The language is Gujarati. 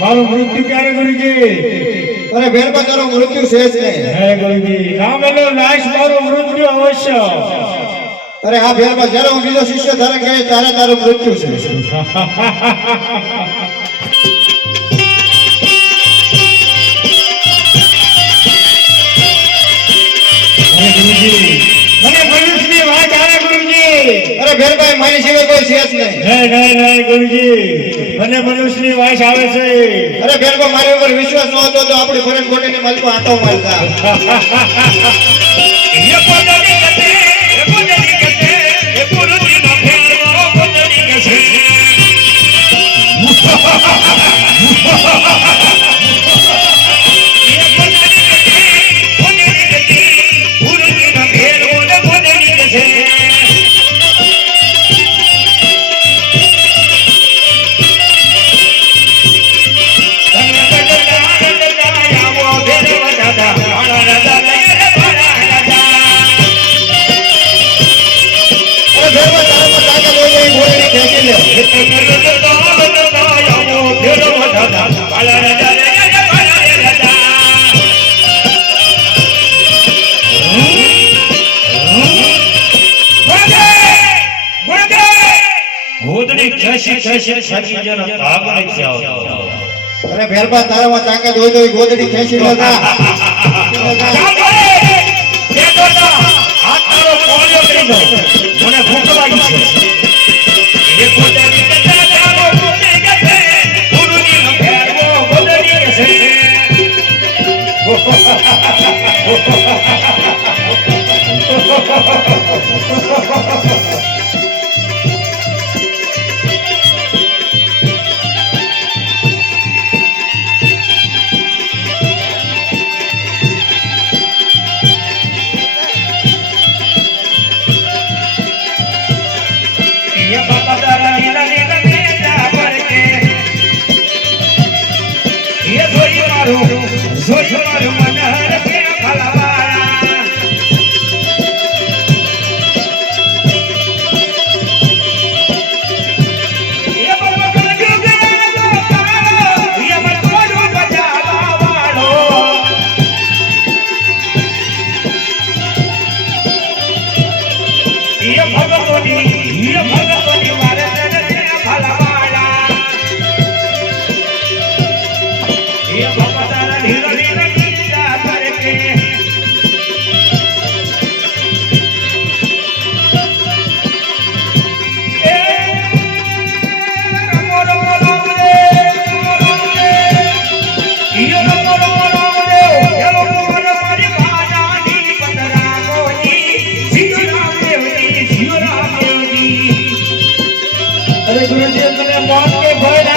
મારું મૃત્યુ ક્યારે ગુરુજી અરે ભેરબા તારો મૃત્યુ છે જ નહીં. હે ગુરુજી નામ એનો નાશ મારું મૃત્યુ અવશ્ય. અરે હા ભેરબા જ્યારે હું બીજો શિષ્ય ધારણ કરે ત્યારે તારું મૃત્યુ છે. અરે ભેરભાઈ મારી સિવાય કોઈ છે જ નહીં. નહીં નહીં નહીં ગુરુજી. મને મનુષ્યની વાસ આવે છે. અરે બેનકો મારી ઉપર વિશ્વાસ ન હતો તો આપણી ફરજ કોટીની માલિકો આટો મારતા. અરે ભેરબા તારામાં તાકાત હોય તો ગોદડી ખેંચી લે ये ગુરુજી તને મોન કે ભય